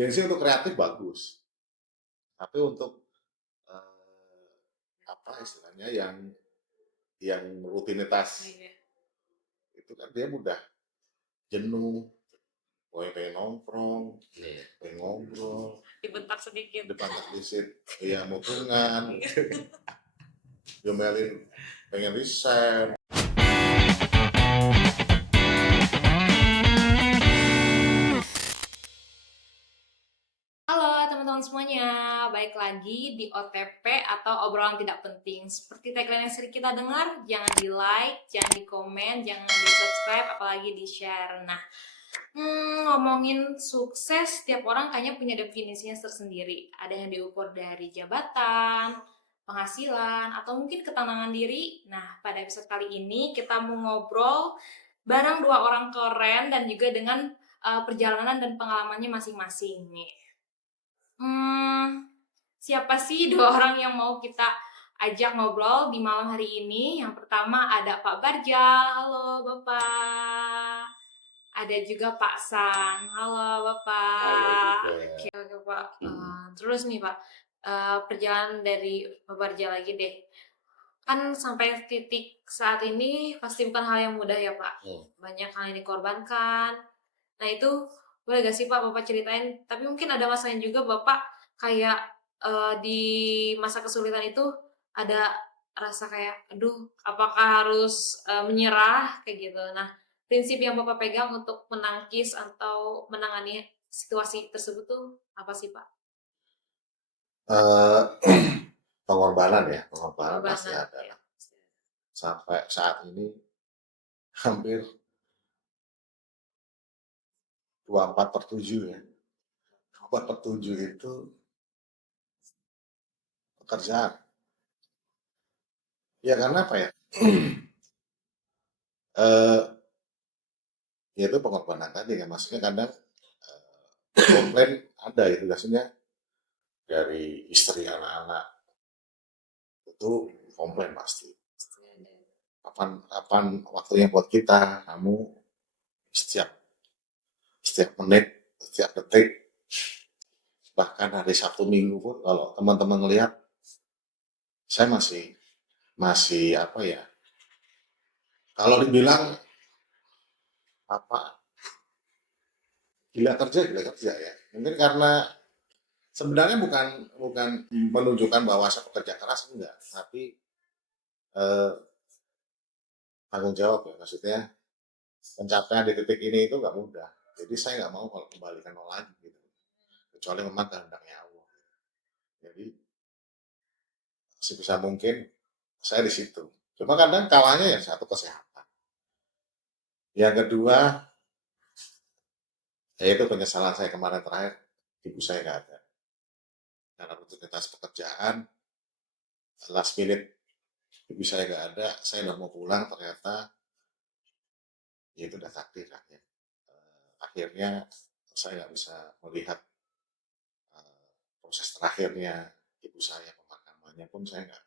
Gengsi untuk kreatif bagus, tapi untuk apa istilahnya yang rutinitas Iya. itu kan dia mudah jenuh, pengen nongkrong, Iya. pengen ngobrol, Dibentak sedikit. depan eksplisit, ya mutungan, diomelin, pengen resign. Halo teman-teman semuanya, balik lagi di OTP atau obrolan tidak penting. Seperti tagline yang sering kita dengar, jangan di like, jangan di komen, jangan di subscribe, apalagi di share. Nah, ngomongin sukses, setiap orang kayaknya punya definisinya tersendiri. Ada yang diukur dari jabatan, penghasilan, atau mungkin ketenangan diri. Nah, pada episode kali ini kita mau ngobrol bareng dua orang keren dan juga dengan perjalanan dan pengalamannya masing-masing nih. Siapa sih dua orang yang mau kita ajak ngobrol di malam hari ini? Yang pertama ada Pak Barjal. Halo Bapak. Ada juga Pak San. Halo Bapak. Halo juga. Oke Pak. Terus nih Pak, perjalanan dari Pak Barjal lagi deh. Kan sampai titik saat ini pasti bukan hal yang mudah ya Pak. Banyak hal yang dikorbankan. Nah itu boleh gak sih Pak Bapak ceritain? Tapi mungkin ada masanya juga Bapak kayak di masa kesulitan itu ada rasa kayak, aduh apakah harus menyerah kayak gitu. Nah prinsip yang Bapak pegang untuk menangkis atau menangani situasi tersebut tuh apa sih Pak? Pengorbanan ya, pengorbanan pasti Pengorbanan, ada. ya. Sampai saat ini hampir 24/7 ya. 24/7 itu pekerjaan. Ya karena apa ya? Ya itu pengorbanan tadi kan, maksudnya kadang komplain ada itu biasanya dari istri anak-anak itu komplain pasti. Kapan waktunya buat kita? Kamu setiap setiap menit, setiap detik, bahkan hari Sabtu Minggu pun kalau teman-teman lihat saya masih apa ya? Kalau dibilang apa gila kerja ya. Mungkin karena sebenarnya bukan bukan menunjukkan bahwa saya pekerja keras enggak, tapi eh, tanggung jawab ya, maksudnya pencapaian di titik ini itu nggak mudah. Jadi saya nggak mau kalau kembalikan nol lagi gitu. Kecuali memang kehendaknya Allah. Jadi sebisa mungkin saya di situ. Cuma kadang kalahnya ya satu kesehatan. Yang kedua, yaitu penyesalan saya kemarin terakhir, ibu saya nggak ada. Karena rutinitas pekerjaan, last minute ibu saya nggak ada, saya udah mau pulang, ternyata ya itu udah takdir kan ya. Akhirnya saya nggak bisa melihat proses terakhirnya ibu saya, pemakamannya pun saya nggak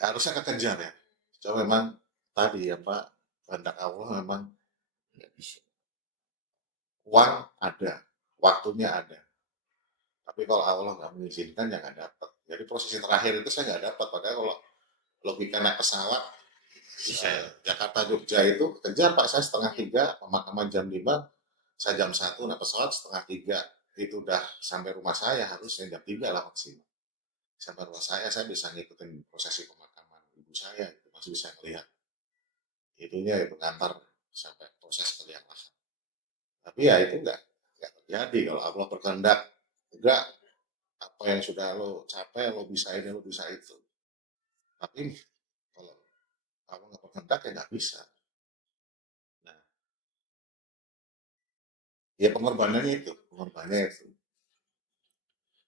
harusnya kekejar ya. Cuma memang tadi ya Pak, kehendak Allah memang nggak bisa. Uang ada, waktunya ada. Tapi kalau Allah nggak mengizinkan ya nggak dapat. Jadi prosesi terakhir itu saya nggak dapat. Padahal kalau logika naik pesawat Jakarta Jogja itu kejar Pak, saya 2:30, pemakaman jam 5, saya jam 1 naik pesawat 2:30 itu udah sampai rumah saya, harusnya jam 3 lah maksimal. Sampai rumah saya bisa ngikutin prosesi pemakaman ibu saya, itu masih bisa melihat itunya ya pengantar sampai proses ke liang lahat. Tapi ya itu nggak terjadi kalau Allah berkehendak. Enggak, apa yang sudah lo capai, lo bisa ini, lo bisa itu. Tapi kalau kamu nggak berkehendak ya nggak bisa. Nah, ya pengorbanannya itu.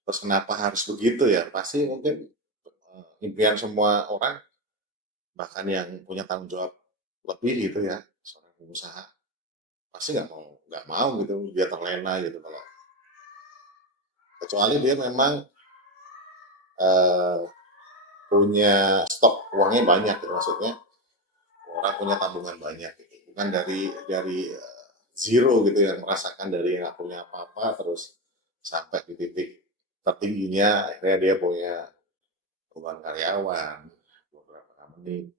Terus kenapa harus begitu ya? Pasti mungkin impian semua orang, bahkan yang punya tanggung jawab lebih gitu ya, seorang pengusaha, pasti nggak mau gitu dia terlena gitu kalau kecuali dia memang eh, punya stok uangnya banyak gitu, maksudnya orang punya tabungan banyak gitu. Bukan dari zero gitu ya, merasakan dari yang nggak punya apa-apa terus sampai di titik tertingginya akhirnya dia punya puluhan karyawan beberapa company,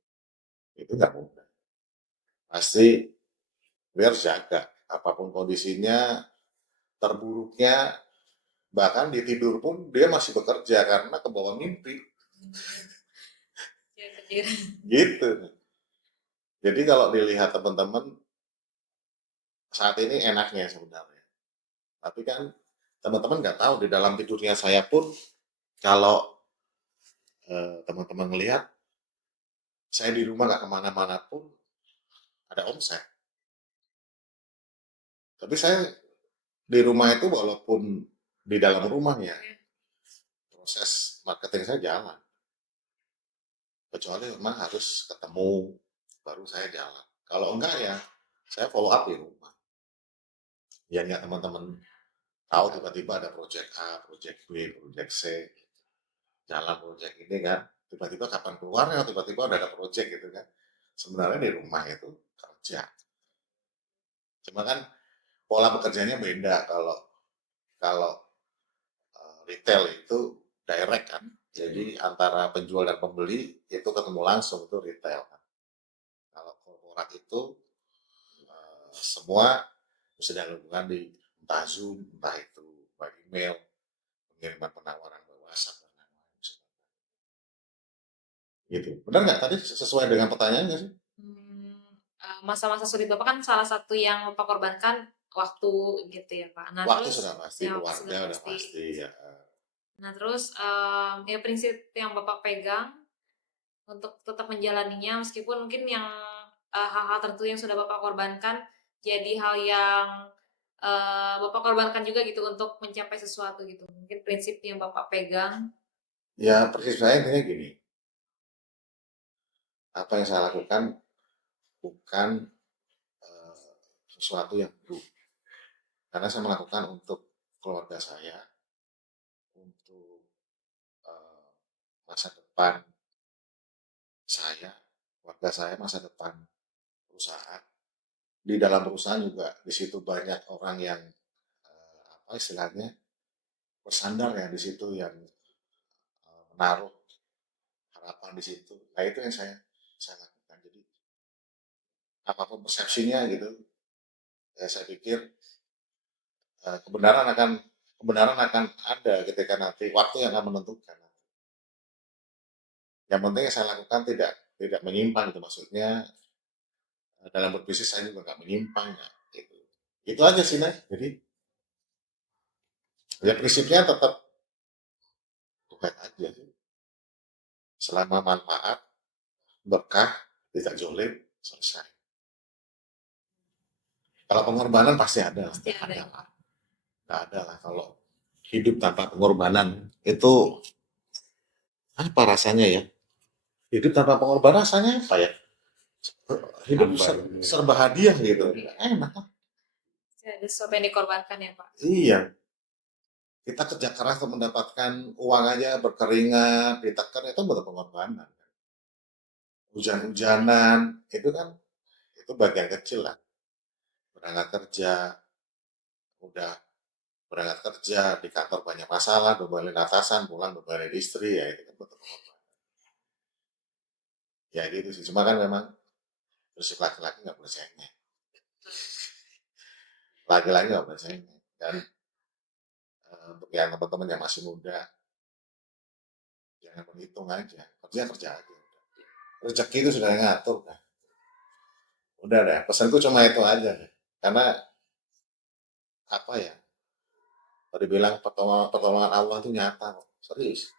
itu nggak mudah. Pasti dia harus jaga apapun kondisinya, terburuknya bahkan di tidur pun dia masih bekerja karena kebawa mimpi gitu. Jadi kalau dilihat teman-teman saat ini enaknya sebenarnya, tapi kan teman-teman nggak tahu di dalam tidurnya saya pun kalau teman-teman ngelihat saya di rumah nggak kemana-mana pun ada omset. Tapi saya di rumah itu walaupun di dalam rumah ya proses marketing saya jalan. Kecuali memang harus ketemu baru saya jalan. Kalau enggak ya saya follow up di rumah. Ya enggak teman-teman tahu tiba-tiba ada project A, project B, project C, jalan project ini kan. Tiba-tiba kapan keluarnya, tiba-tiba udah ada project gitu kan. Sebenarnya di rumah itu kerja. Cuma kan pola bekerjanya beda kalau kalau retail itu direct kan. Jadi antara penjual dan pembeli itu ketemu langsung itu retail kan. Kalau korporat itu semua bisa dilakukan di entah Zoom, entah itu by email, pengiriman penawaran by WhatsApp dan lain-lain. Gitu. Benar nggak tadi sesuai dengan pertanyaannya sih? Masa-masa sulit Bapak kan salah satu yang Bapak korbankan waktu gitu ya Pak. Nah Waktu terus sudah pasti, ya waktu sudah keluarga udah pasti. pasti ya. Nah terus ya prinsip yang Bapak pegang untuk tetap menjalaninya meskipun mungkin yang hal-hal tertentu yang sudah Bapak korbankan jadi hal yang Bapak korbankan juga gitu untuk mencapai sesuatu gitu. Mungkin prinsip yang Bapak pegang. Ya persis saya intinya gini, apa yang saya lakukan bukan eh, sesuatu yang buruk, karena saya melakukan untuk keluarga saya, untuk eh, masa depan saya, keluarga saya, masa depan perusahaan. Di dalam perusahaan juga di situ banyak orang yang apa istilahnya bersandar ya di situ yang menaruh harapan di situ. Nah itu yang saya lakukan. Jadi apapun persepsinya gitu, ya saya pikir kebenaran akan ada ketika nanti waktu yang akan menentukan. Yang penting yang saya lakukan tidak menyimpang itu maksudnya dalam berbisnis saya juga nggak menyimpang ya, gitu. Itu aja sih Nay. Jadi ya prinsipnya tetap bukan aja sih. Selama manfaat, berkah, tidak jolim, selesai. Kalau pengorbanan pasti ada, Pasti ada. ada lah. Nggak ada lah kalau hidup tanpa pengorbanan itu apa rasanya ya? Hidup tanpa pengorbanan rasanya apa ya? Hidup serba hadiah gitu. Enak lah. Ada sesuatu yang dikorbankan ya Pak. Iya, kita kerja keras untuk mendapatkan uang aja berkeringat, ditekan itu butuh pengorbanan. Hujan-hujanan itu kan itu bagian kecil lah. Berangkat kerja, udah berangkat kerja di kantor banyak masalah, bebalin atasan, pulang bebalin istri ya itu kan butuh pengorbanan. Ya gitu sih. Cuma kan memang prinsip laki-laki nggak boleh cengeng. Laki-laki nggak boleh cengeng. Dan untuk yang teman-teman yang masih muda, jangan menghitung aja. Kerja kerja aja. Rezeki itu sudah ngatur kan. Udah deh, pesanku cuma itu aja deh. Karena apa ya? Tadi bilang pertolongan Allah itu nyata kok. Serius.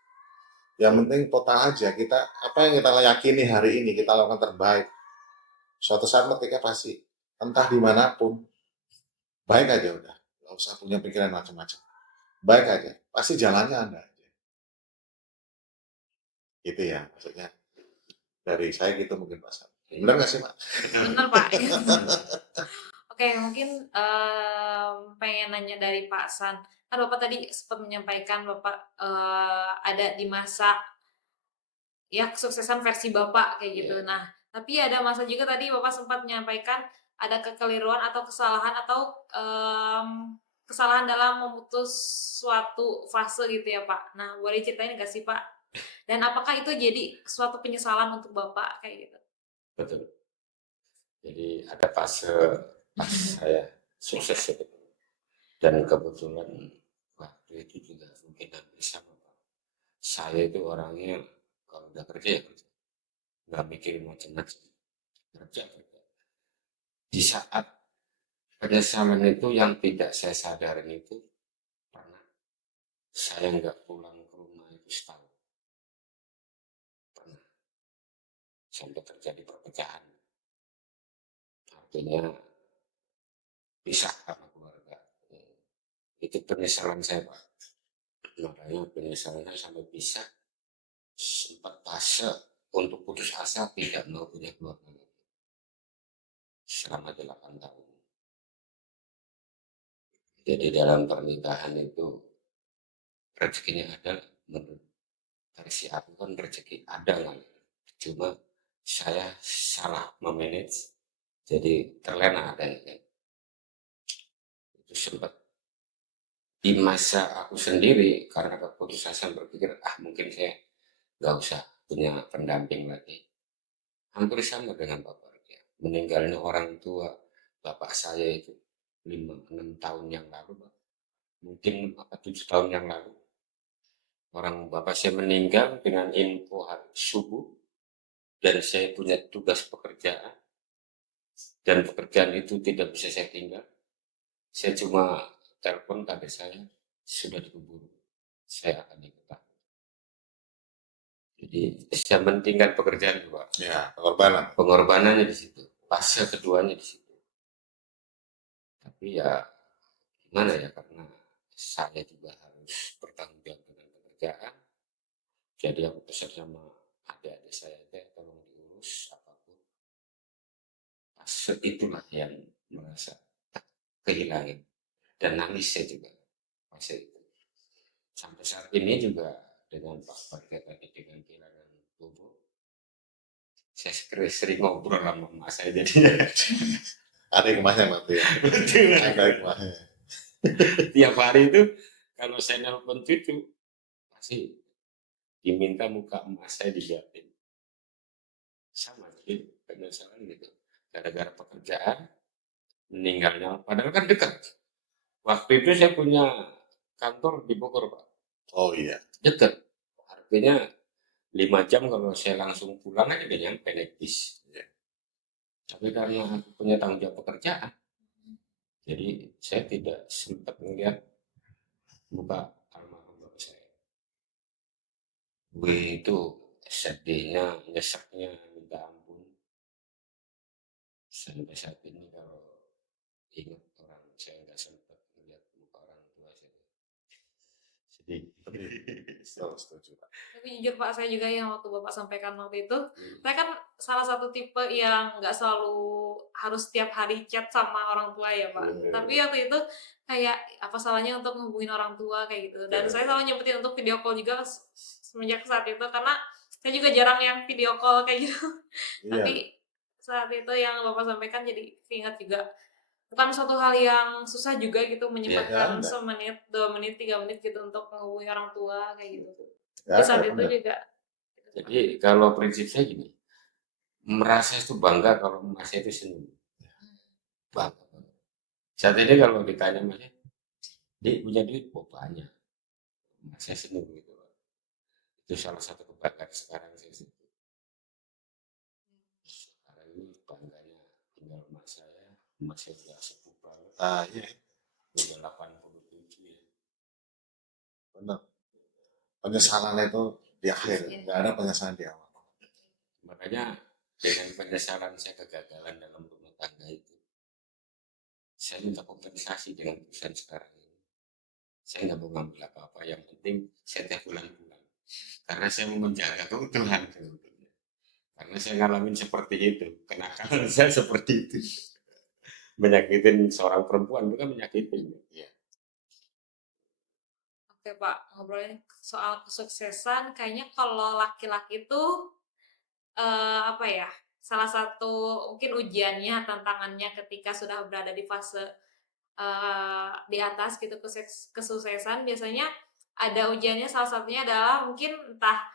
Yang penting total aja kita apa yang kita yakini hari ini kita lakukan terbaik. Suatu saat ketika pasti entah dimanapun baik aja udah. Gak usah punya pikiran macam-macam. Baik aja. Pasti jalannya ada aja. Gitu ya maksudnya. Dari saya gitu mungkin Pak. Benar nggak sih Pak? Benar Pak. Oke, mungkin pengen nanya dari Pak San. Kan Bapak tadi sempat menyampaikan Bapak ada di masa ya kesuksesan versi Bapak kayak gitu. Nah, tapi ada masa juga tadi Bapak sempat menyampaikan ada kekeliruan atau kesalahan atau kesalahan dalam memutus suatu fase gitu ya Pak. Nah boleh ceritain nggak sih Pak? Dan apakah itu jadi suatu penyesalan untuk Bapak kayak gitu? Betul. Jadi ada fase pas saya sukses itu. Dan kebetulan waktu itu juga mungkin hampir sama Pak. Saya itu orangnya kalau udah kerja ya kerja, nggak mikirin macam-macam, kerja kerja. Di saat penyesalan itu yang tidak saya sadarin itu pernah saya nggak pulang ke rumah itu setahun, pernah sampai terjadi perpecahan, artinya pisah sama keluarga. Itu penyesalan saya Pak. Makanya penyesalan saya sampai pisah, sempat fase untuk putus asa tidak mau punya keluarga lagi selama 8 tahun. Jadi dalam pernikahan itu rezekinya ada, menurut versi aku kan rezeki ada kan, cuma saya salah memanage, jadi terlena ada kan. Itu sempat di masa aku sendiri karena keputusan berpikir mungkin saya nggak usah punya pendamping lagi. Hampir sama dengan bapak dia. Meninggalnya orang tua bapak saya itu 5-6 tahun yang lalu, mungkin 7 tahun yang lalu. Orang bapak saya meninggal dengan info hari subuh dan saya punya tugas pekerjaan dan pekerjaan itu tidak bisa saya tinggal. Saya cuma telepon kader saya sudah dikubur. Saya akan diketahui. Jadi saya mentinggal pekerjaan juga. Ya, pengorbanan. Pengorbanannya di situ. Fase keduanya di situ. Tapi ya gimana ya, karena saya juga harus bertanggung jawab dengan pekerjaan. Jadi aku pesan sama adik-adik saya, tolong diurus apapun. Fase itulah yang merasa kehilangan dan nangis saya juga fase itu. Sampai saat ini juga dengan Pak Partai tadi dengan kehilangan tubuh, saya sering ngobrol sama emak saya jadinya. Ada hikmahnya berarti ya. Ada hikmahnya. Tiap hari itu kalau saya nelpon cucu pasti diminta muka emak saya dilihatin. Sama jadi penyesalan gitu. Gara-gara pekerjaan meninggalnya, padahal kan dekat. Waktu itu saya punya kantor di Bogor Pak. Oh iya. Dekat. Artinya 5 jam kalau saya langsung pulang aja udah nyampe naik bis. Tapi karena aku punya tanggung jawab pekerjaan, jadi saya tidak sempat melihat muka almarhum bapak saya. Itu sedihnya, nyeseknya minta ampun. Sampai saat ini kalau ingat orang, saya nggak sempat melihat muka orang tua saya. Sedih. Setuju. Tapi jujur Pak, saya juga yang waktu Bapak sampaikan waktu itu, saya kan salah satu tipe yang nggak selalu harus setiap hari chat sama orang tua ya Pak. Tapi waktu itu kayak apa salahnya untuk menghubungin orang tua kayak gitu. Dan saya selalu nyempetin untuk video call juga semenjak saat itu karena saya juga jarang yang video call kayak gitu. Iya. Tapi saat itu yang Bapak sampaikan jadi ingat juga. Bukan suatu hal yang susah juga gitu menyempatkan enggak. semenit, 2 menit, 3 menit gitu untuk menghubungi orang tua kayak gitu. Ya, Di saat itu benar. juga. Jadi kalau prinsip saya gini, merasa itu bangga kalau masih itu senyum. Bangga. Saat ini kalau ditanya masih, dia punya duit, banyak. Masih senyum gitu. Itu salah satu kebanggaan sekarang saya sih. Sekarang ini bangganya tinggal emak saya, masih udah sepuh banget. Iya. Udah 87 ya. Benar. Penyesalan itu di akhir, nggak ada penyesalan di awal. Makanya dengan penyesalan saya kegagalan dalam rumah tangga itu, saya minta kompensasi dengan perusahaan sekarang ini. Saya nggak mau ngambil apa-apa, yang penting saya tiap bulan-bulan. Karena saya mau menjaga keutuhan sebetulnya. Karena saya ngalamin seperti itu, kenakalan saya seperti itu. Menyakitin seorang perempuan itu kan menyakitin. Ya. Oke Pak, ngobrolin soal kesuksesan, kayaknya kalau laki-laki itu apa ya? salah satu mungkin ujiannya, tantangannya ketika sudah berada di fase di atas gitu kesuksesan biasanya ada ujiannya, salah satunya adalah mungkin entah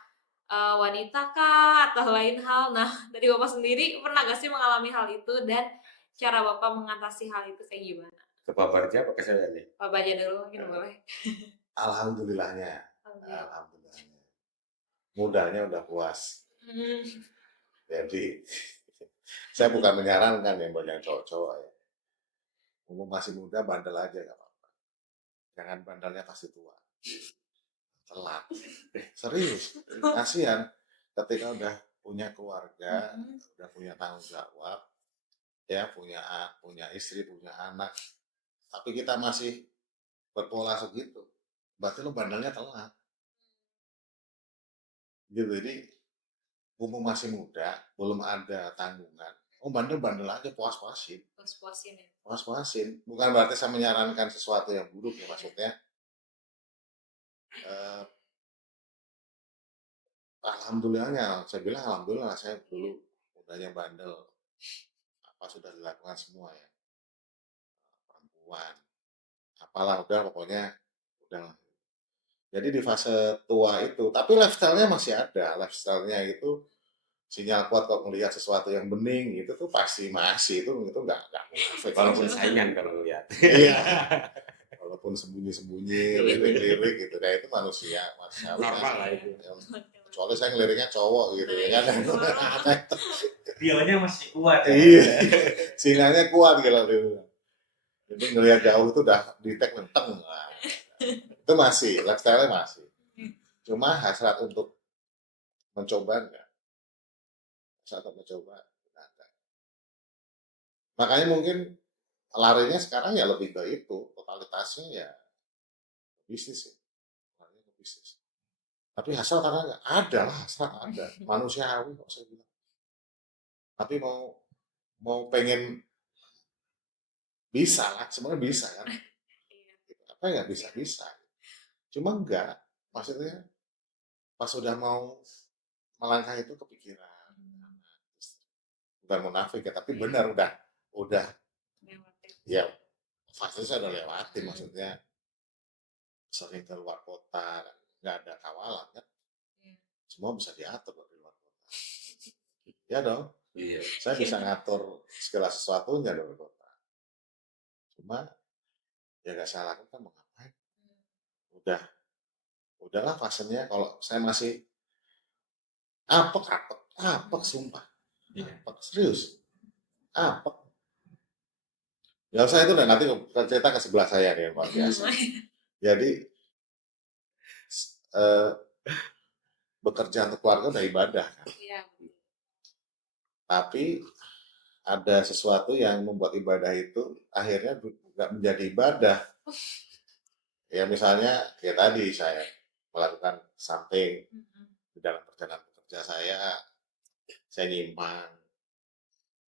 wanita kah atau lain hal. Nah, dari Bapak sendiri pernah gak sih mengalami hal itu dan cara Bapak mengatasi hal itu kayak gimana? Ke Bapak aja apa ke saya nih? Bapak aja dulu mungkin boleh. Alhamdulillahnya, Alhamdulillah. alhamdulillahnya. Mudanya udah puas. Hmm, Jadi saya bukan menyarankan yang buat yang cowok-cowok ya. Mumpung masih muda, bandel aja nggak apa-apa. Jangan bandelnya pasti tua. Telat. Serius. Kasihan ketika udah punya keluarga, udah punya tanggung jawab, ya punya istri, punya anak, tapi kita masih berpola segitu. Berarti lo bandelnya telat. Gitu. Jadi mumpung masih muda, belum ada tanggungan. Oh bandel-bandel aja, puas-puasin. puas-puasin ya. Puas-puasin. Bukan berarti saya menyarankan sesuatu yang buruk ya, maksudnya. eh, Alhamdulillahnya, saya bilang alhamdulillah saya dulu mudanya bandel. Apa sudah dilakukan semua ya, perempuan. Apalah udah pokoknya udah. Jadi di fase tua itu, tapi lifestyle-nya masih ada. Lifestyle-nya itu sinyal kuat kok melihat sesuatu yang bening itu tuh pasti masih itu nggak munafik. Walaupun saingan kalau ngeliat. Iya. Walaupun sembunyi-sembunyi, lirik-lirik gitu, kayak itu manusia, Normal lah itu. Kecuali saya ngeliriknya cowok gitu ya kan. Bionya masih kuat ya. Iya. Sinyalnya kuat gitu. Jadi ngelihat jauh itu udah detect menteng. Nah, itu masih, lifestyle-nya masih. Cuma hasrat untuk mencoba enggak. Hasrat untuk mencoba enggak ada. Makanya mungkin larinya sekarang ya lebih ke itu, totalitasnya ya bisnis ya. Larinya ke bisnis. Tapi hasrat karena enggak ada lah, hasrat ada. Manusiawi kok saya bilang. Tapi mau pengen bisa lah, sebenarnya bisa kan. Apa nggak bisa? Cuma enggak, maksudnya pas sudah mau melangkah itu kepikiran. Bukan munafik ya, tapi benar udah ya fase saya udah lewatin, maksudnya sering ke luar kota, nggak ada kawalan kan, semua bisa diatur di luar kota. Ya dong, Iya. saya bisa ngatur segala sesuatunya dari kota. Cuma ya nggak saya lakukan, mau ngapain? Udahlah fasenya. Kalau saya masih apek sumpah, apek serius, apek. Ya saya itu nanti cerita ke sebelah saya nih luar biasa. Jadi eh, bekerja untuk keluarga udah ibadah kan. Iya. Tapi ada sesuatu yang membuat ibadah itu akhirnya nggak menjadi ibadah. Ya misalnya ya tadi saya melakukan samping di dalam perjalanan bekerja saya nyimpang,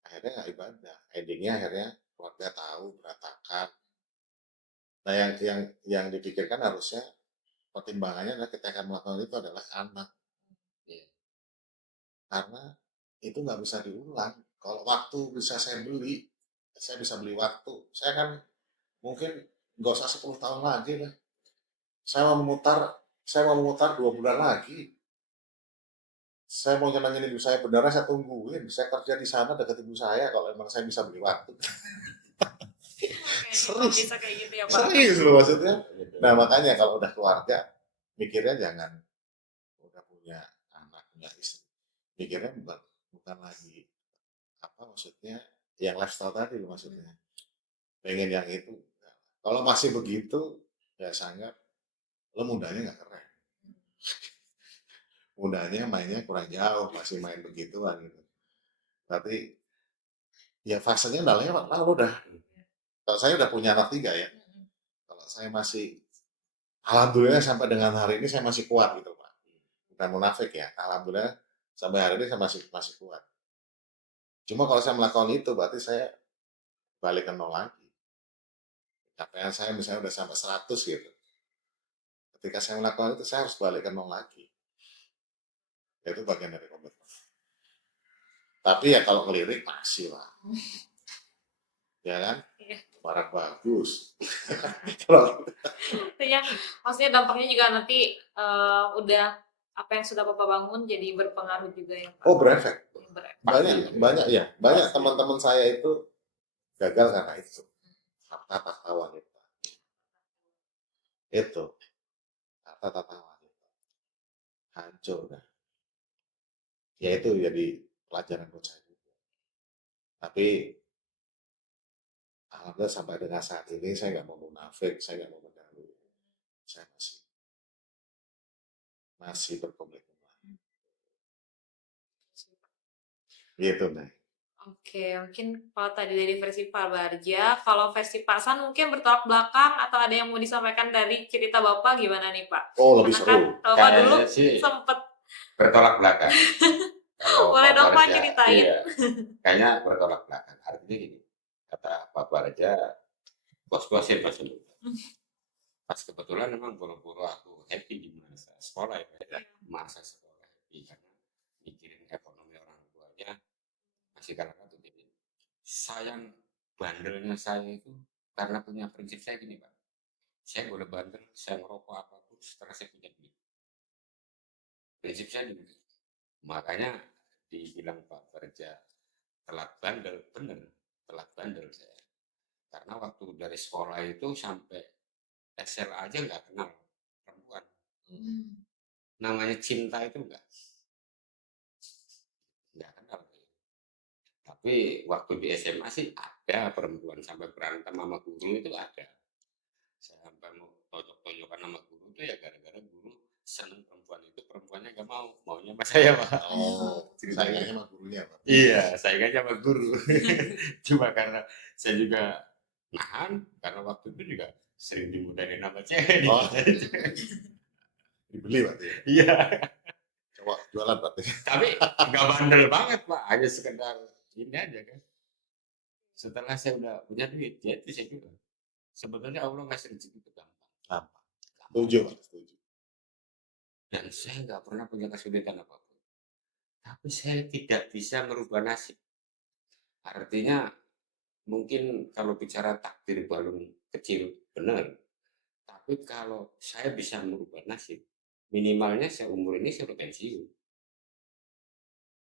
akhirnya nggak ibadah. Endingnya akhirnya keluarga tahu berantakan. Nah yang dipikirkan harusnya pertimbangannya adalah kita akan melakukan itu adalah anak. Iya. Karena itu nggak bisa diulang. Kalau waktu bisa saya bisa beli waktu. Saya kan mungkin nggak usah 10 tahun lagi lah. Saya mau memutar 2 bulan lagi. Saya mau nyenangin ibu saya, beneran saya tungguin. Saya kerja di sana dekat ibu saya kalau emang saya bisa beli waktu. Serius. Bisa kayak gitu ya Pak. Serius loh maksudnya. Nah makanya kalau udah keluarga, mikirnya jangan udah punya anak, punya istri. Mikirnya bukan lagi apa maksudnya yang lifestyle tadi loh maksudnya. Pengen yang itu. Kalau masih begitu, ya sangat lo mudanya nggak keren. Mudanya mainnya kurang jauh, masih main begituan gitu. Tapi ya fasenya udah lewat lah udah. Kalau saya udah punya anak 3 ya. Kalau saya masih, alhamdulillah sampai dengan hari ini saya masih kuat gitu Pak. Bukan munafik ya, alhamdulillah sampai hari ini saya masih kuat. Cuma kalau saya melakukan itu berarti saya balik ke nol lagi. Capaian saya misalnya udah sampai 100 gitu. Ketika saya melakukan itu saya harus balik ke nol lagi. Itu bagian dari komitmen. Tapi ya kalau ngelirik masih lah, ya kan? Iya. Barang bagus. Kalau Artinya, maksudnya dampaknya juga nanti udah apa yang sudah Bapak bangun jadi berpengaruh juga ya Pak. oh berefek. Berefek. Banyak ya, banyak Pasti. teman-teman saya itu gagal karena itu. Tata wanita. Itu tata wanita. Hancur dah. Ya itu jadi pelajaran buat saya juga. Tapi alhamdulillah sampai dengan saat ini saya nggak mau munafik, saya nggak mau mendahului. Saya masih berkomitmen. Gitu nih. Oke, mungkin kalau tadi dari versi Pak Barja, kalau versi Pak San mungkin bertolak belakang atau ada yang mau disampaikan dari cerita Bapak gimana nih Pak? Oh lebih Karena kan seru. Bapak dulu Kayaknya sih sempet bertolak belakang. Kalau boleh Pak dong Pak Barja, ceritain. iya, kayaknya bertolak belakang. Artinya gini, kata Pak Barja, bos-bosin mas dulu. Pas kebetulan memang boro-boro aku happy di masa sekolah ya, masa sekolah happy karena mikirin ekonomi orang tuanya masih kalah satu. Jadi sayang bandelnya saya itu karena punya prinsip saya gini Pak, saya boleh bandel, saya ngerokok apapun setelah saya punya duit. Prinsip saya gitu. Makanya dibilang Pak Barja telat bandel, bener, telat bandel saya. Karena waktu dari sekolah itu sampai SLA aja nggak kenal perempuan. Namanya cinta itu nggak kenal. Tapi waktu di SMA sih ada perempuan sampai berantem sama guru itu ada. Saya sampai mau tonjok-tonjokan sama guru itu ya gara-gara guru seneng perempuan itu, perempuannya nggak mau, maunya sama saya Pak. Oh, saingannya sama gurunya Pak. Iya, saingannya sama guru. Cuma karena saya juga nahan, karena waktu itu juga sering dimudahin sama cewek. Oh. Dibeli berarti ya? Iya, Coba jualan berarti. tapi nggak bandel banget Pak, hanya sekedar ini aja kan. Setelah saya udah punya duit, ya itu saya juga. Sebetulnya Allah ngasih rezeki itu gampang. Gampang. Setuju Pak, setuju. Dan saya nggak pernah punya kesulitan apapun. Tapi saya tidak bisa merubah nasib. Artinya mungkin kalau bicara takdir balon kecil, benar. Tapi kalau saya bisa merubah nasib, minimalnya seumur ini saya udah pensiun.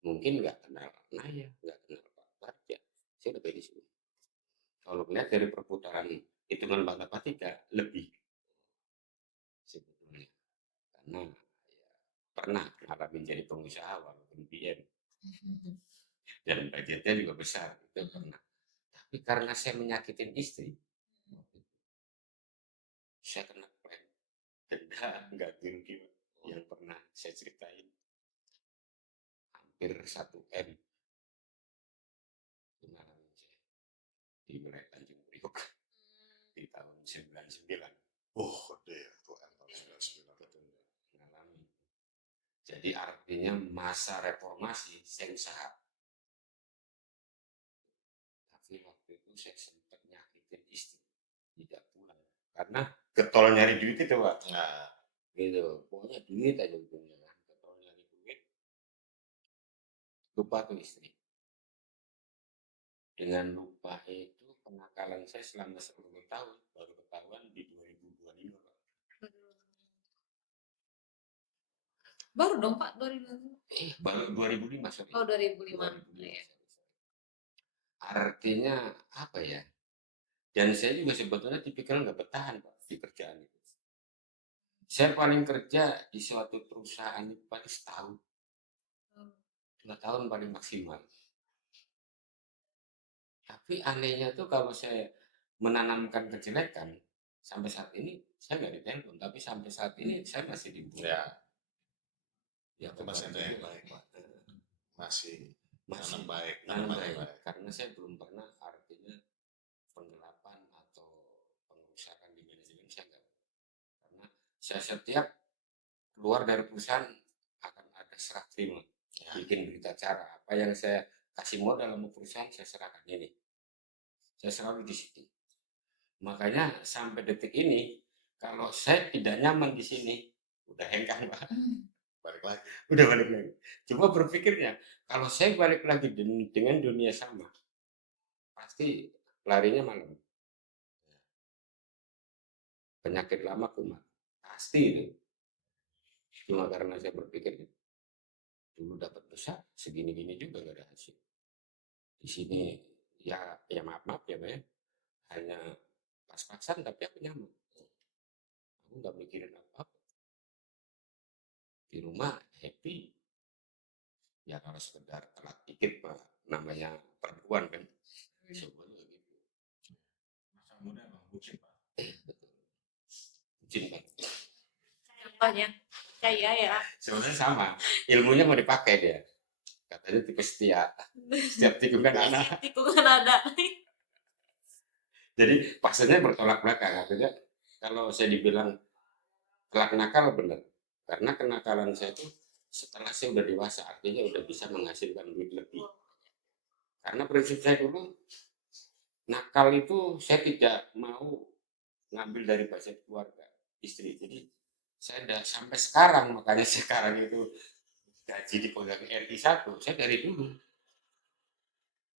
Mungkin nggak kenal Naya, nggak kenal Pak Barja, saya udah pensiun. Kalau melihat dari perputaran hitungan matematika lebih sebetulnya, karena ya, pernah ngalamin jadi pengusaha walaupun PM dan budgetnya juga besar itu pernah. Tapi karena saya menyakitin istri, saya kena prank denda nggak rugi yang pernah saya ceritain hampir 1 M kemarin saya di wilayah Tanjung Priok di tahun 99. Oh, gede ya tuh tahun 99. Betul, mengalami. Jadi artinya masa reformasi saya usaha. Tapi waktu itu saya sempat nyakitin istri, tidak pulang. Karena getol nyari duit itu Pak. Nah, Gitu, pokoknya duit aja ujungnya kan. Getol nyari duit, lupa tuh istri. Dengan lupa itu kenakalan saya selama 10 tahun, baru ketahuan di 2025 Pak. Baru dong Pak 2000. Baru 2005 sorry. Oh 2005. 2005. Iya. Artinya apa ya? Dan saya juga sebetulnya tipikal nggak bertahan Pak di kerjaan itu. Saya paling kerja di suatu perusahaan itu paling setahun, 2 tahun paling maksimal. Tapi anehnya tuh kalau saya menanamkan kejelekan, sampai saat ini saya nggak ditelepon, tapi sampai saat ini saya masih dihubungi. ya, Ya, masih ada yang juga. baik Pak. Masih Masih nanam baik, nanam nanam baik. baik. Karena saya belum pernah artinya penggelapan atau pengerusakan di manajemen saya nggak. Karena saya setiap keluar dari perusahaan akan ada serah terima, bikin berita acara. Apa yang saya kasih modal sama perusahaan saya serahkan ini. Saya selalu di situ. Makanya sampai detik ini kalau saya tidak nyaman di sini, udah hengkang Pak. balik lagi. Udah balik lagi. Cuma berpikirnya, kalau saya balik lagi dengan dunia sama, pasti larinya malam. Penyakit lama kumat. Pasti itu. Cuma karena saya berpikir, dulu dapat besar, segini-gini juga gak ada hasil. Di sini, ya maaf ya Pak ya, hanya pas-pasan tapi aku nyaman. Aku nggak mikirin apa-apa. Di rumah happy. Ya kalau sekedar telat dikit Pak, namanya perempuan kan. Coba gitu. Masa muda bang, bucin pak. Bucin Pak. Contohnya saya ya. Sebenarnya sama, ilmunya mau dipakai dia. Katanya tipe setia, setiap tikungan anak. Tikungan ada. Jadi pasalnya bertolak belakang. Artinya kalau saya dibilang telat nakal benar. Karena kenakalan saya itu setelah saya udah dewasa, artinya udah bisa menghasilkan duit lebih. Karena prinsip saya dulu, nakal itu saya tidak mau ngambil dari budget keluarga, istri. Jadi saya udah sampai sekarang, makanya sekarang itu gaji dipegang RI 1, saya dari dulu.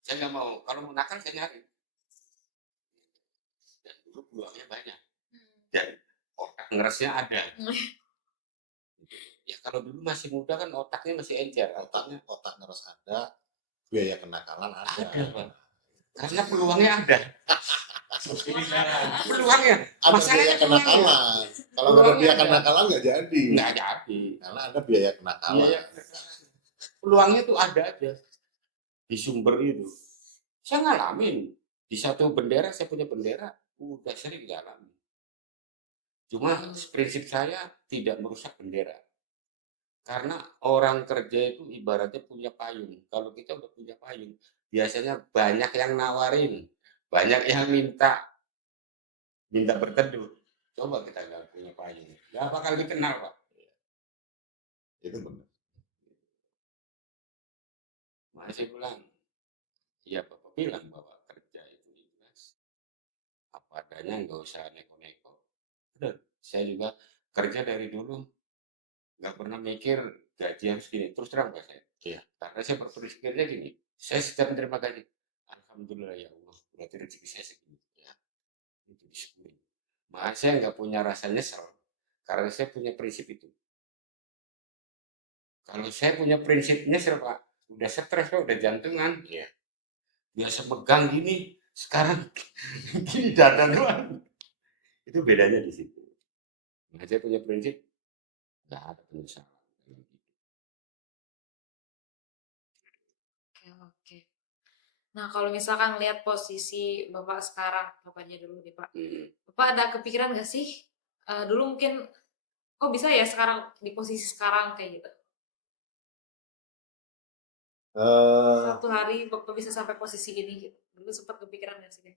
Saya nggak mau, kalau mau nakal saya nyari. Dan dulu peluangnya banyak. Dan otak ngeresnya ada. Ya kalau dulu masih muda kan otaknya masih encer. Otak ngeres ada, biaya kenakalan ada. Ada, Pak. Karena peluangnya ada. Ini sekarang. Peluangnya. Ada Masalahnya biaya kenakalan. Kalau nggak ada Peluangnya biaya ada. kenakalan nggak jadi. Nggak jadi. Karena ada biaya kenakalan. Iya. Peluangnya tuh ada aja. Di sumber itu. Saya ngalamin. Di satu bendera, saya punya bendera. Udah sering ngalamin. Cuma prinsip saya tidak merusak bendera. Karena orang kerja itu ibaratnya punya payung. Kalau kita udah punya payung, biasanya banyak yang nawarin, banyak yang minta berteduh. Coba kita nggak punya payung, nggak bakal dikenal Pak. Itu benar. Masih bilang, ya Bapak bilang bahwa kerja itu ikhlas. Apa adanya, nggak usah neko-neko. Benar, saya juga kerja dari dulu nggak pernah mikir gaji yang segini. Terus terang Pak saya. Iya. Karena saya berpikirnya gini, saya setiap menerima gaji, alhamdulillah ya Allah, berarti rezeki saya segini. Ya, itu disyukuri. Makanya saya nggak punya rasa nyesel, karena saya punya prinsip itu. Kalau saya punya prinsip nyesel Pak, udah stres Pak, udah jantungan. Iya. Biasa pegang gini, sekarang gini dada doang. Itu bedanya di situ. Nah, saya punya prinsip, nggak ada penyesalan. Oke. Nah, kalau misalkan lihat posisi Bapak sekarang, Bapaknya dulu nih Pak. Bapak ada kepikiran nggak sih? Dulu mungkin, kok bisa ya sekarang di posisi sekarang kayak gitu? Suatu hari Bapak bisa sampai posisi ini gitu. Dulu sempat kepikiran nggak sih?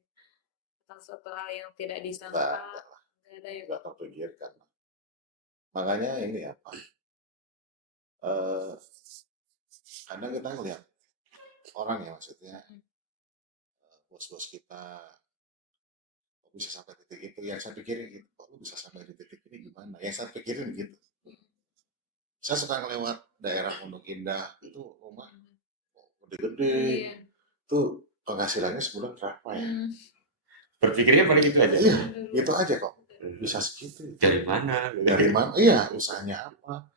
Tentang suatu hal yang tidak disangka. Nggak ada ya. Nggak terpikirkan. Makanya ini apa? Kadang kita ngelihat orang ya, maksudnya bos-bos kita kok bisa sampai titik itu. Yang saya pikirin gitu, kok lu bisa sampai di titik ini gimana? Yang saya pikirin gitu. Saya suka ngelewat daerah Pondok Indah, itu rumah gede-gede. Iya. Tuh penghasilannya sebulan berapa ya? Berpikirnya paling itu aja. Iya, itu aja kok. Bisa segitu. Dari mana? Dari mana? Iya, usahanya apa?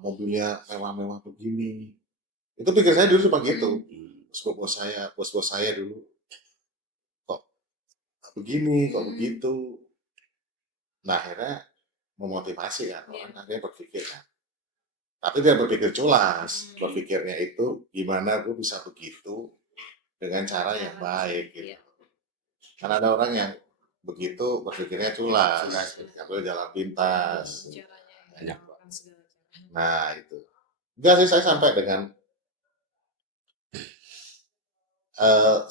Mobilnya mewah-mewah begini. Itu pikir saya dulu cuma gitu. Bos-bos saya dulu kok begini, kok begitu. Nah, akhirnya memotivasi kan orang akhirnya berpikir kan. Tapi dia berpikir culas, berpikirnya itu gimana gue bisa begitu dengan cara yang baik gitu. Karena ada orang yang begitu berpikirnya culas, nggak boleh jalan pintas. Banyak. Nah itu. Enggak sih, saya sampai dengan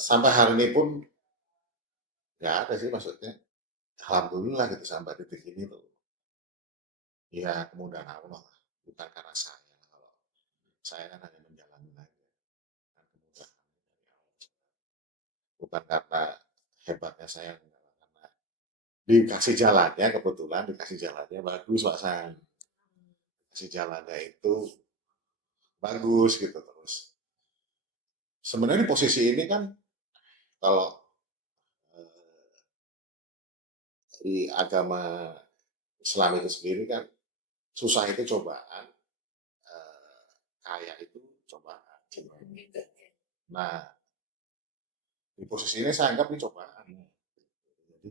sampai hari ini pun nggak ada sih, maksudnya alhamdulillah gitu sampai titik ini tuh. Ya kemudahan Allah, bukan karena saya. Kalau saya kan hanya menjalani aja. Kan kemudahan dari Allah. Bukan karena hebatnya saya, karena dikasih jalannya, kebetulan dikasih jalannya bagus Pak San. kasih jalannya itu bagus gitu terus. Sebenarnya di posisi ini kan kalau di agama Islam itu sendiri kan susah itu cobaan, kaya itu cobaan. Gitu. Nah, di posisi ini saya anggap ini cobaan. Jadi,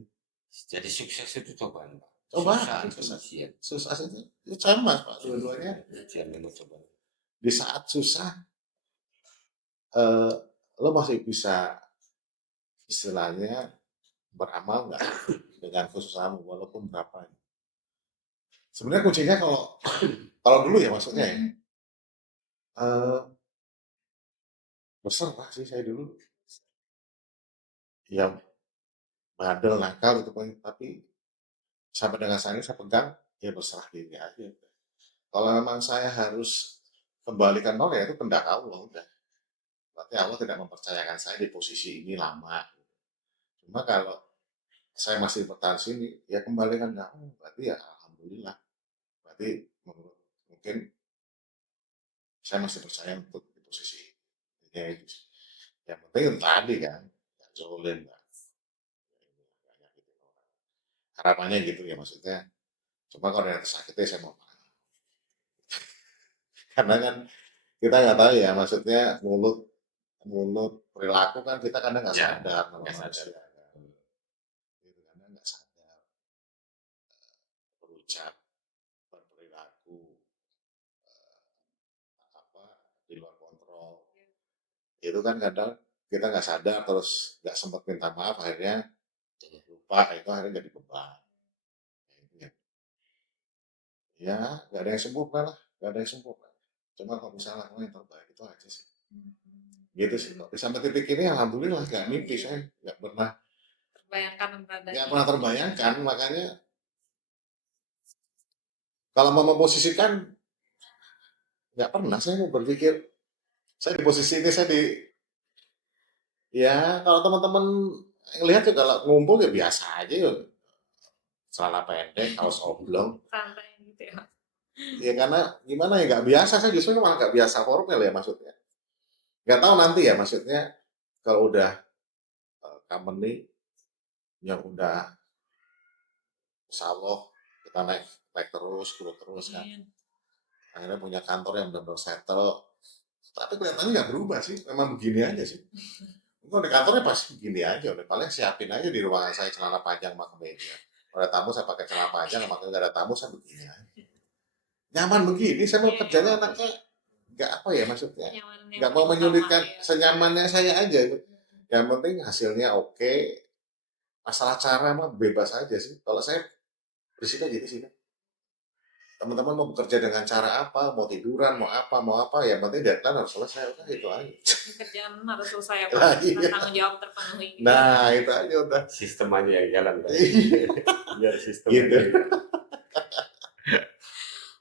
Jadi sukses itu cobaan, Pak. cobaan, Susah itu susah. ujian. Susah itu sama Pak, dua-duanya. Ujian memang cobaan. Di saat susah, eh, lo masih bisa istilahnya beramal nggak dengan kesusahanmu walaupun berapa. Sebenarnya kuncinya kalau kalau dulu ya maksudnya ya, berserah sih saya dulu. Ya bandel nakal itu Pak, tapi sampai dengan saat ini saya pegang ya berserah diri aja. Kalau memang saya harus kembalikan nol ya itu kehendak Allah udah. Berarti Allah tidak mempercayakan saya di posisi ini lama. Cuma kalau saya masih bertahan sini, ya kembalikan ke Allah. Berarti ya alhamdulillah. Berarti menurut mungkin saya masih percaya untuk di posisi ini. Ya, itu sih. Yang penting itu tadi kan, nggak zolim, nggak nyakitin orang. Harapannya gitu ya maksudnya. Cuma kalau yang tersakiti saya mau karena kan kita nggak tahu ya maksudnya mulut mulut perilaku kan kita kadang nggak Ya, sadar sama nggak sadar. manusia kan. Gitu, kadang nggak sadar berucap berperilaku apa di luar kontrol itu kan kadang kita nggak sadar terus nggak sempat minta maaf akhirnya lupa itu akhirnya jadi beban. Ya, ya nggak ada yang sempurna lah nggak ada yang sempurna cuma kalau misalnya lakukan yang terbaik itu aja sih gitu sih kok sampai titik ini alhamdulillah nggak mimpi saya Terbayangkan berada nggak di pernah terbayangkan makanya kalau mau memposisikan nggak pernah saya mau berpikir saya di posisi ini saya di ya kalau teman-teman lihat juga kalau ngumpul ya biasa aja ya celana pendek kaos oblong santai gitu ya. ya karena gimana ya nggak biasa saya justru malah nggak biasa formal ya maksudnya nggak tahu nanti ya maksudnya kalau udah company yang udah insya Allah kita naik naik terus turun terus kan akhirnya punya kantor yang benar-benar settle tapi kelihatannya nggak berubah sih memang begini aja sih kalau di kantornya pasti begini aja udah paling siapin aja di ruangan saya celana panjang sama kemeja kalau ada tamu saya pakai celana panjang sama kalau nggak ada tamu saya begini aja nyaman begini saya mau kerjanya anaknya nggak apa ya maksudnya Nyaman yang nggak mau paling menyulitkan utama, ya. senyamannya saya aja yang penting hasilnya oke masalah cara mah bebas aja sih kalau saya prinsipnya gitu sih teman-teman mau bekerja dengan cara apa mau tiduran mau apa yang penting deadline harus selesai udah itu aja Kerjaan harus selesai ya Lah, Pak. iya. Tanggung jawab terpenuhi. nah itu aja udah Sistem aja yang jalan, Pak. Biar sistem Gitu. aja yang jalan.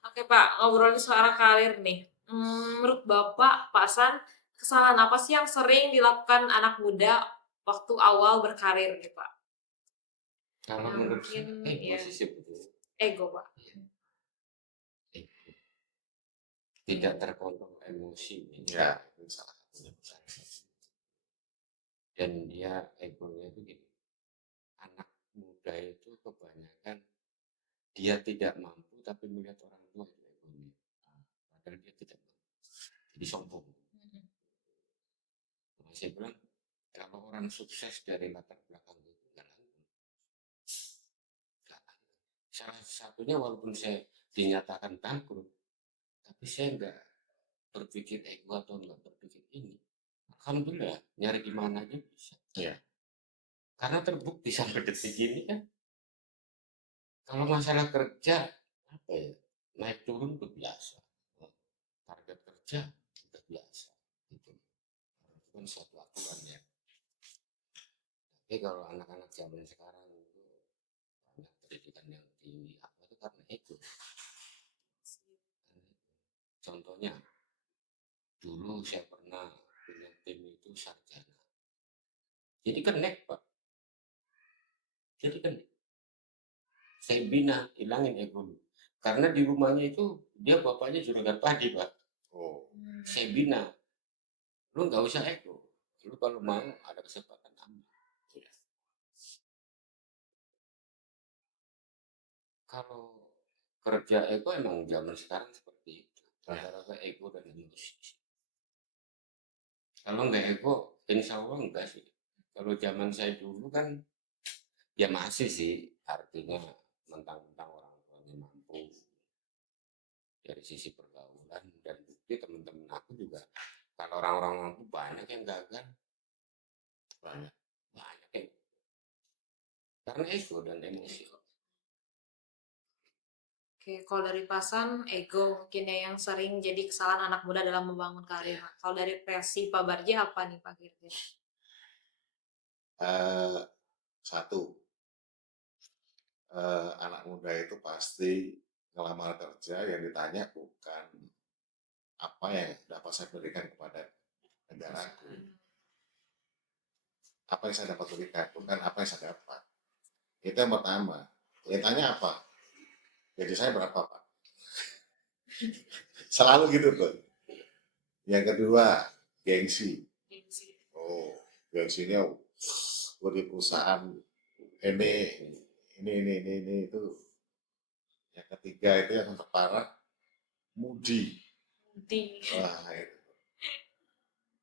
Oke Pak, ngobrolin soal karir nih. Menurut Bapak, Pak San, kesalahan apa sih yang sering dilakukan anak muda waktu awal berkarir nih Pak? Kalau Yang menurut saya, mungkin, ya. posisi betul. Ego Pak. Tidak terkontrol emosi. ya itu salah satunya Dan dia egonya itu gini. Anak muda itu kebanyakan dia tidak mampu tapi melihat orang tua itu egonya. Padahal dia tidak mampu. Jadi sombong. Saya bilang kalau orang sukses dari latar belakang itu nggak laku. Salah satunya walaupun saya dinyatakan bangkrut, tapi saya nggak berpikir ego atau nggak berpikir ini. Alhamdulillah nyari gimana aja bisa. Iya. Karena terbukti sampai detik ini kan kalau masalah kerja apa ya naik turun udah biasa. Target kerja udah biasa. Itu kan suatu aturan ya. Tapi kalau anak-anak zaman sekarang itu banyak pendidikan yang tinggi apa itu karena ego. Contohnya dulu saya pernah punya tim itu sarjana. Jadi kenek Pak. Jadi kenek. Saya bina, hilangin ego dulu. Karena di rumahnya itu dia bapaknya juragan padi, Pak. Oh, Saya bina, lu nggak usah ego. Lu kalau mau ada kesempatan ambil. iya. Kalau kerja ego emang zaman sekarang seperti itu. Nah, Rata-rata ego dan emosi. Kalau nggak ego, insya Allah enggak sih. Kalau zaman saya dulu kan, ya masih sih. Artinya mentang-mentang orang tuanya mampu dari sisi pergaulan dan bukti teman-teman aku juga. Kalau orang-orang mampu banyak yang gagal, banyak. banyak yang karena ego dan emosi. Oke, kalau dari Pasan, ego mungkin ya yang sering jadi kesalahan anak muda dalam membangun karir. Kalau dari versi Pak Barja apa nih Pak Kirja? Eh, Satu, anak muda itu pasti ngelamar kerja yang ditanya bukan apa yang dapat saya berikan kepada negaraku, apa yang saya dapat berikan, bukan apa yang saya dapat. Itu yang pertama. Yang tanya apa? Gaji saya berapa, Pak? Selalu gitu tuh. Yang kedua, gengsi. Oh, gengsinya gue di perusahaan ini, ini itu. Yang ketiga itu yang terparah, mudi. Di Wah,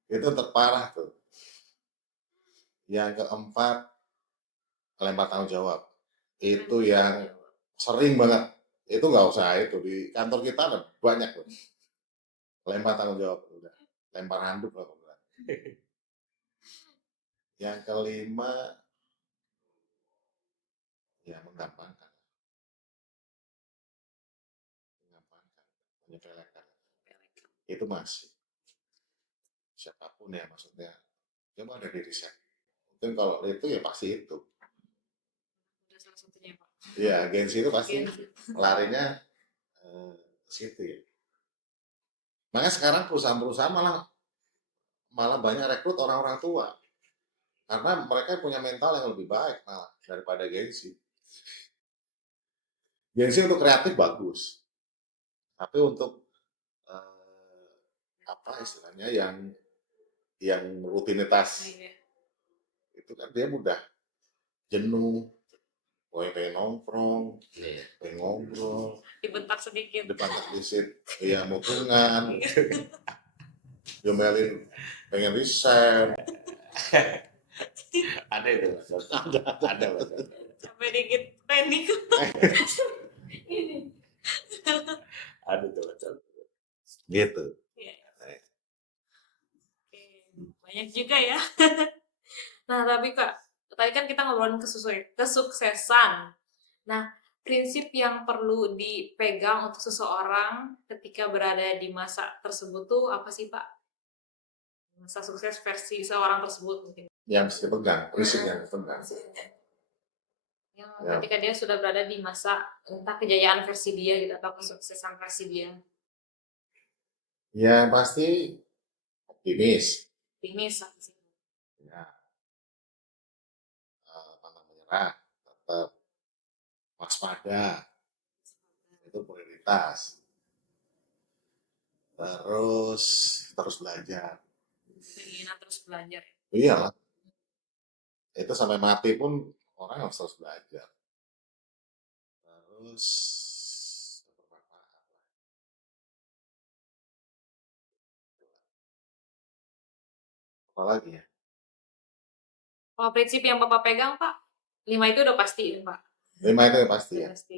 itu terparah tuh. Yang keempat, lempar tanggung jawab. Itu yang sering banget. Itu nggak usah itu di kantor kita ada banyak tuh. Lempar tanggung jawab udah. Lempar handuk lah. Udah. Yang kelima, ya menggampangkan, menyepelekan. Itu masih siapapun ya maksudnya. Coba ada di riset. Mungkin kalau itu ya pasti itu. udah salah satunya Pak. Ya, gengsi itu pasti Gengsi. larinya ke situ ya. Makanya sekarang perusahaan-perusahaan malah malah banyak rekrut orang-orang tua. Karena mereka punya mental yang lebih baik malah daripada gengsi. Gengsi untuk kreatif bagus. Tapi untuk apa istilahnya yang rutinitas Iya. itu kan dia mudah jenuh, pengen nongkrong, Iya. pengen ngobrol, Dibentak sedikit. depan terdisit, ya mutungan, diomelin, pengen resign, Ada itu, Mas. Ada, Mas. Sampai dikit panik. Ini. Ada tuh, Mas. gitu. Iya. Oke, banyak juga ya. Nah, tapi Kak, tadi kan kita ngobrolin kesuksesan. Nah, prinsip yang perlu dipegang untuk seseorang ketika berada di masa tersebut tuh apa sih, Pak? Masa sukses versi seorang tersebut mungkin. Yang mesti pegang, prinsip yang dipegang. Yang Ya. ketika dia sudah berada di masa entah kejayaan versi dia gitu atau kesuksesan versi dia. Ya pasti optimis, Optimis apa sih? ya, pantang menyerah, tetap waspada, itu prioritas. Terus belajar. Keinginan terus belajar. Iyalah, itu sampai mati pun orang harus terus belajar. Terus apa lagi ya? Kalau prinsip yang Bapak pegang, Pak, 5 itu udah pasti, Pak. 5 itu yang pasti ya. Udah pasti.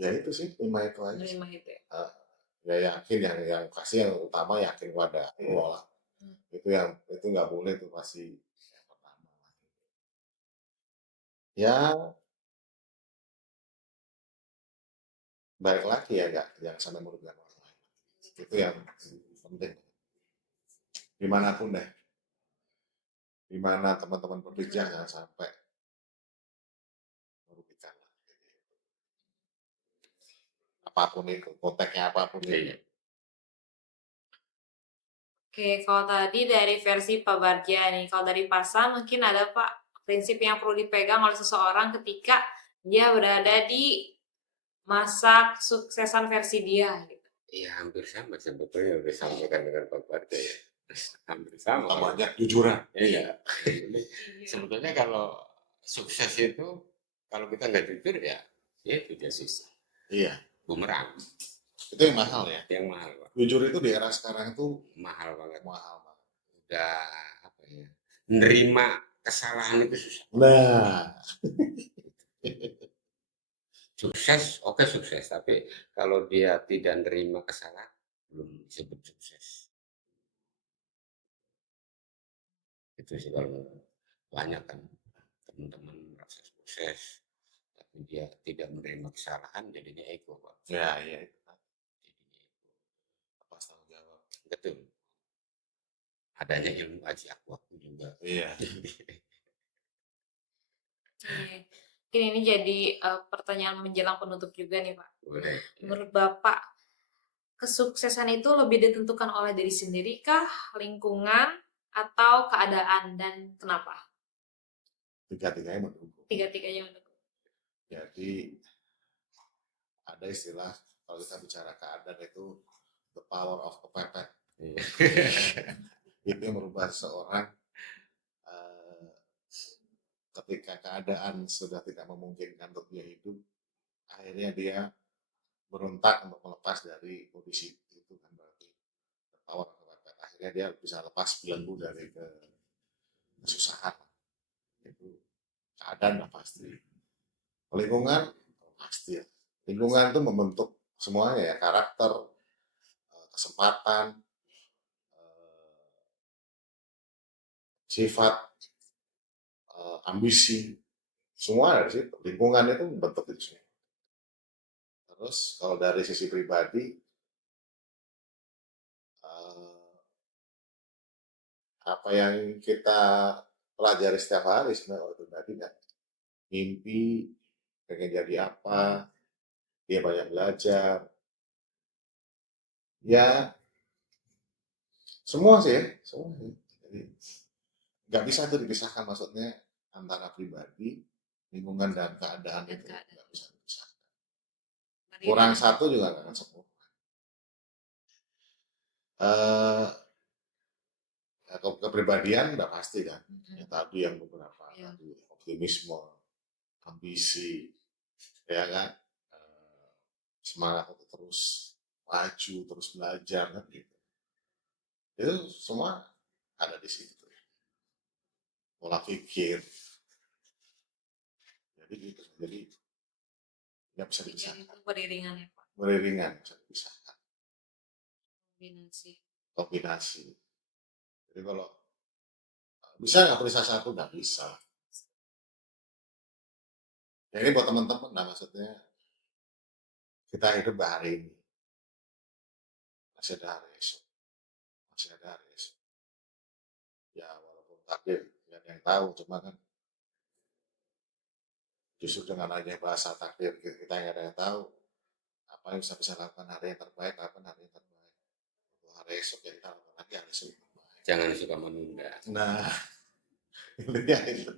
Ya itu sih 5 itu aja. 5 itu ya. Ya yakin yang pasti yang utama yakin pada Allah. Itu nggak boleh itu pasti yang pertama. Ya balik lagi ya nggak yang sampai merugikan orang lain. Itu yang penting. Dimanapun deh. Dimana teman-teman bekerja jangan sampai merugikan. Apapun itu, konteksnya apapun itu. Iya. Oke, kalau tadi dari versi Pak Barja nih, kalau dari Pasan mungkin ada Pak prinsip yang perlu dipegang oleh seseorang ketika dia berada di masa kesuksesan versi dia gitu. Iya, hampir sama sebetulnya udah sampaikan dengan Pak Parto ya. Hampir sama. Namanya jujuran. Iya. Jadi, sebetulnya kalau sukses itu kalau kita nggak jujur ya itu dia susah. Iya, Bumerang itu yang mahal ya. yang mahal, Pak. Jujur itu di era sekarang itu Mahal banget. mahal banget. Udah apa ya? Nerima kesalahan itu susah. Nah, Sukses, oke sukses, tapi kalau dia tidak nerima kesalahan belum disebut sukses. Itu sih kalau banyak kan teman-teman merasa sukses tapi dia tidak menerima kesalahan jadinya ego, Pak. ya iya itu kan. Jadinya ego. Lepas tanggung jawab. Betul. Adanya ilmu aji aku juga. Iya. Oke. Mungkin ini jadi pertanyaan menjelang penutup juga nih Pak. Boleh. Menurut Bapak, kesuksesan itu lebih ditentukan oleh diri sendiri kah, lingkungan, atau keadaan, dan kenapa? Tiga-tiganya mendukung. Tiga-tiganya mendukung. Jadi ada istilah kalau kita bicara keadaan itu the power of kepepet. Iya. Itu yang merubah seseorang ketika keadaan sudah tidak memungkinkan untuk dia hidup, akhirnya dia berontak untuk melepas dari kondisi itu kan berarti the power of kepepet. Akhirnya dia bisa lepas belenggu dari kesusahan. Itu keadaan lah pasti. Lingkungan pasti ya. Lingkungan itu membentuk semuanya ya, karakter, kesempatan, sifat, ambisi, semua dari situ. Lingkungan itu membentuk itu semua. Terus kalau dari sisi pribadi, apa yang kita pelajari setiap hari sebenarnya kalau pribadi kan, mimpi, pengen jadi apa, dia banyak belajar, ya semua sih ya, semua sih. Jadi nggak bisa itu dipisahkan, maksudnya antara pribadi, lingkungan dan keadaan itu nggak bisa dipisahkan. Kurang satu juga nggak akan sempurna. Kepribadian udah pasti kan, ya tadi yang beberapa Iya. tadi optimisme, ambisi, ya kan, semangat untuk terus maju, terus belajar kan gitu. Itu semua ada di situ. Pola pikir, jadi gitu. Jadi nggak bisa Tiga dipisahkan. itu beriringan ya Pak. Beriringan, bisa dipisahkan. Kombinasi. Kombinasi. Jadi kalau bisa nggak perisa satu, nggak bisa. Ya ini buat teman-teman, nah maksudnya kita hidup hari ini, masih ada hari esok, masih ada hari esok. Ya walaupun takdir nggak ada yang tahu, cuma kan justru dengan adanya bahasa takdir kita yang ada yang tahu apa yang bisa lakukan hari yang terbaik, lakukan hari yang terbaik. Untuk hari esok ya kita lakukan lagi hari esok yang terbaik. Jangan suka menunda. Nah, intinya itu.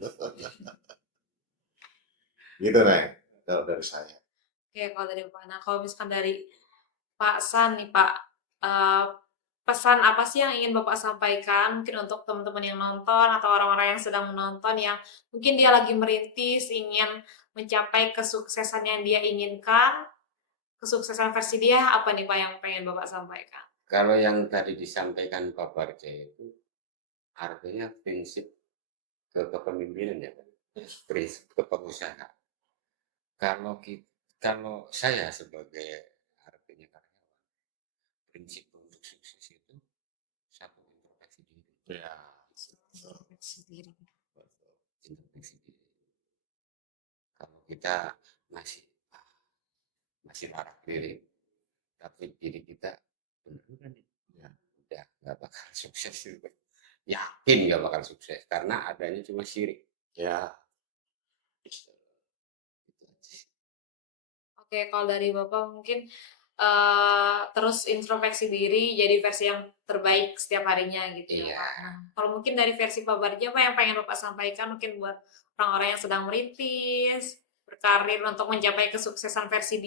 Gitu Neng, kalau dari saya. Oke, kalau dari Bapak. Nah, kalau misalkan dari Pak San nih Pak, pesan apa sih yang ingin Bapak sampaikan mungkin untuk teman-teman yang nonton atau orang-orang yang sedang menonton yang mungkin dia lagi merintis ingin mencapai kesuksesan yang dia inginkan, kesuksesan versi dia, apa nih Pak yang pengen Bapak sampaikan? Kalau yang tadi disampaikan Pak Barce itu artinya prinsip kepemimpinan ya, prinsip kepengusahaan. Kalau saya sebagai artinya karyawan, prinsip untuk sukses itu satu introspeksi diri. Ya. Introspeksi diri. Kalau kita masih marah diri, tapi diri kita benar nih, ya udah nggak bakal sukses juga. Yakin nggak bakal sukses karena adanya cuma syirik. Ya. Oke, kalau dari Bapak mungkin terus introspeksi diri jadi versi yang terbaik setiap harinya gitu ya Iya. Pak. Nah, kalau mungkin dari versi Pak Barja apa yang pengen Bapak sampaikan mungkin buat orang-orang yang sedang merintis, berkarir untuk mencapai kesuksesan versi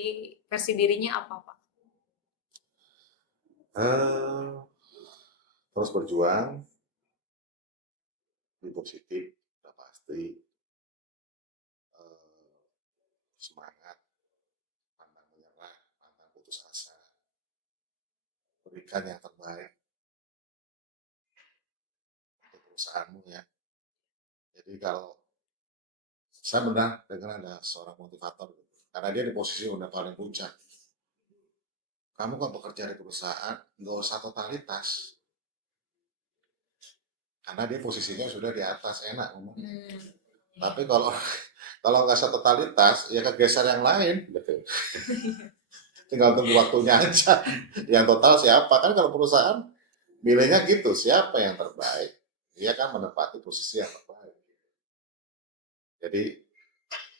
dirinya apa Pak? Eh, terus berjuang, lebih positif, udah pasti. Eh, semangat, pantang menyerah, pantang putus asa, berikan yang terbaik untuk perusahaanmu ya. Jadi kalau saya benar dengar ada seorang motivator gitu. Karena dia di posisi udah paling puncak. Kamu kan bekerja di perusahaan, nggak usah totalitas. Karena dia posisinya sudah di atas, enak ngomong. Tapi kalau kalau nggak usah totalitas, ya kegeser yang lain. Betul. Tinggal tunggu waktunya aja. Yang total siapa? Kan kalau perusahaan milihnya gitu, siapa yang terbaik? Dia kan menempati posisi yang terbaik. Jadi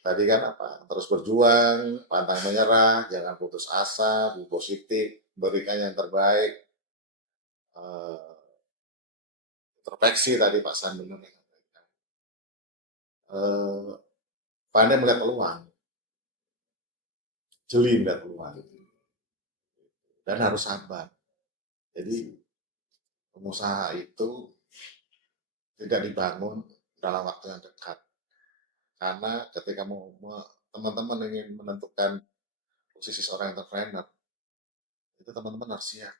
tadi kan apa? Terus berjuang, pantang menyerah, jangan putus asa, be positif, berikan yang terbaik. Introspeksi tadi Pak San benar ya. Pandai melihat peluang, jeli melihat peluang, dan harus sabar. Jadi pengusaha itu tidak dibangun dalam waktu yang dekat. Karena ketika teman-teman ingin menentukan posisi seorang entrepreneur, itu teman-teman harus siap.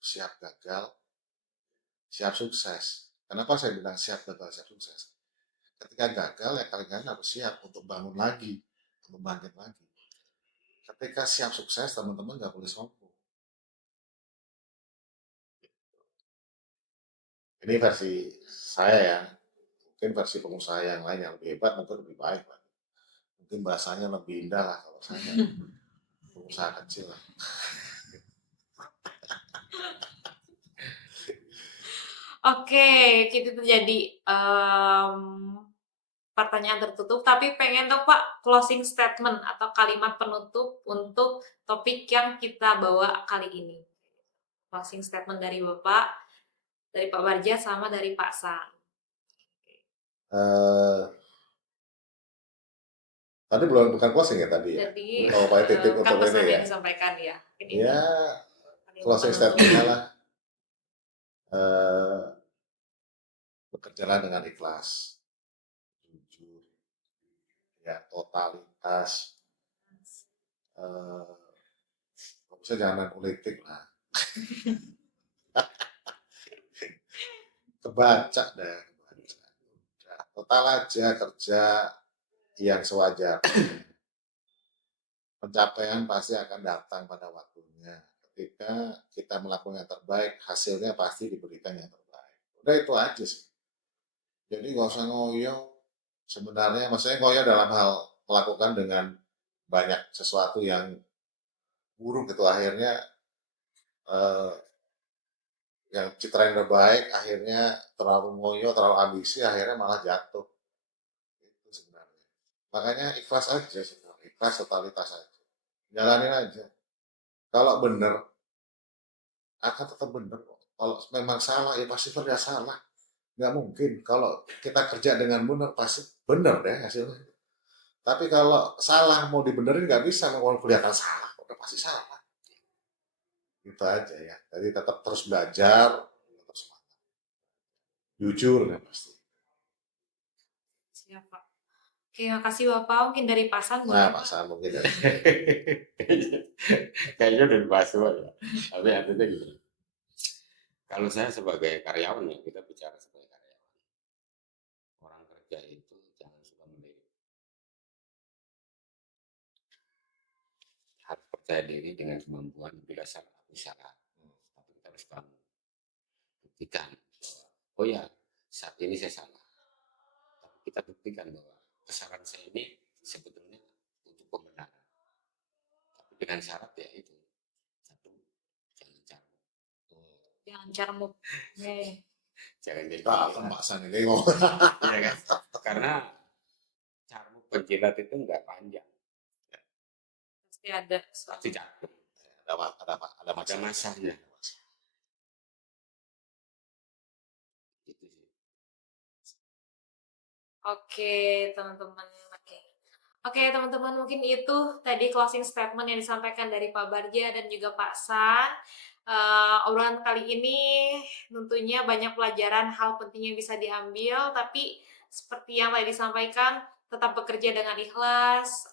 Siap gagal, siap sukses. Kenapa saya bilang siap gagal, siap sukses? Ketika gagal, ya kalian harus siap untuk bangun lagi, untuk bangkit lagi. Ketika siap sukses, teman-teman nggak boleh sombong. Ini versi saya ya. Mungkin versi pengusaha yang lain yang lebih hebat, mungkin lebih baik. Pak. Mungkin bahasanya lebih indah lah kalau saya. Pengusaha kecil lah. Oke, kita tuh jadi pertanyaan tertutup, tapi pengen dong Pak closing statement atau kalimat penutup untuk topik yang kita bawa kali ini. Closing statement dari Bapak, dari Pak Barja, sama dari Pak Sang. Eh, tadi belum bukan closing ya tadi ya? Jadi, Oh, Pak titip kan untuk pesan ini ya? yang disampaikan ya. Ini Ya, kalimat closing penutup. statementnya lah. Bekerjalah dengan ikhlas, jujur, ya totalitas. Bisa jangan main politik lah. Kebaca dah. Total aja kerja yang sewajar. Pencapaian pasti akan datang pada waktunya. Ketika kita melakukan yang terbaik, hasilnya pasti diberikan yang terbaik. Udah itu aja sih. Jadi nggak usah ngoyo. Sebenarnya, maksudnya ngoyo dalam hal melakukan dengan banyak sesuatu yang buruk itu akhirnya eh, yang citra yang udah baik akhirnya terlalu ngoyo, terlalu ambisi, akhirnya malah jatuh. Itu sebenarnya. Makanya ikhlas aja sebenarnya. Ikhlas totalitas aja. Jalanin aja. Kalau bener, akan tetap bener. Kalau memang salah, ya pasti terlihat salah. Nggak mungkin. Kalau kita kerja dengan benar, pasti benar deh hasilnya. Tapi kalau salah mau dibenerin nggak bisa, mau kelihatan salah, udah pasti salah. Gitu aja ya. Jadi tetap terus belajar, tetap semangat. Jujur ya pasti. Siap, Pak. Oke, makasih Bapak. Mungkin dari Pasan boleh Nah, Pak? Pak Sam mungkin ya. Kayaknya udah dibahas semua ya. Tapi artinya gitu. Kalau saya sebagai karyawan ya, kita bicara sebagai karyawan. Orang kerja itu jangan suka melirik. Harus percaya diri dengan kemampuan, bila salah bisa. Tapi kita harus bangun. Buktikan. Oh ya, saat ini saya salah. Tapi kita buktikan bahwa kesalahan saya ini sebetulnya untuk pembenaran. Tapi dengan syarat ya itu. Satu, jangan carut. Jangan carmuk. Jangan jadi Pak penjilat. Sam ini ngomong. Iya kan? Karena carmuk penjilat itu nggak panjang. Pasti ada Pasti jatuh. ada ada masalah. masanya. Gitu sih. Oke, teman-teman. Oke, teman-teman, mungkin itu tadi closing statement yang disampaikan dari Pak Barja dan juga Pak San. Obrolan kali ini tentunya banyak pelajaran hal penting yang bisa diambil, tapi seperti yang tadi disampaikan, tetap bekerja dengan ikhlas,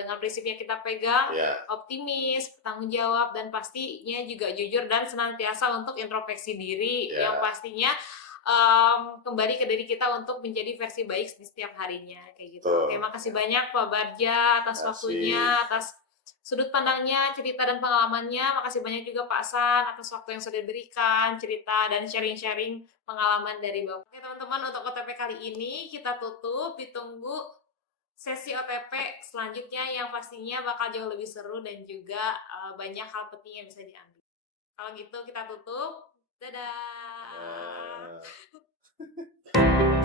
dengan prinsip yang kita pegang, Ya, optimis, bertanggung jawab, dan pastinya juga jujur dan senantiasa untuk introspeksi diri, Ya. yang pastinya kembali ke diri kita untuk menjadi versi baik di setiap harinya kayak gitu. Betul. Oke, makasih banyak Pak Barja atas Makasih. waktunya, atas sudut pandangnya, cerita dan pengalamannya. Makasih banyak juga Pak San atas waktu yang sudah diberikan, cerita dan sharing-sharing pengalaman dari Bapak. Oke, teman-teman, untuk OTP kali ini kita tutup, ditunggu sesi OTP selanjutnya yang pastinya bakal jauh lebih seru dan juga banyak hal penting yang bisa diambil. Kalau gitu kita tutup. Dadah. Ya.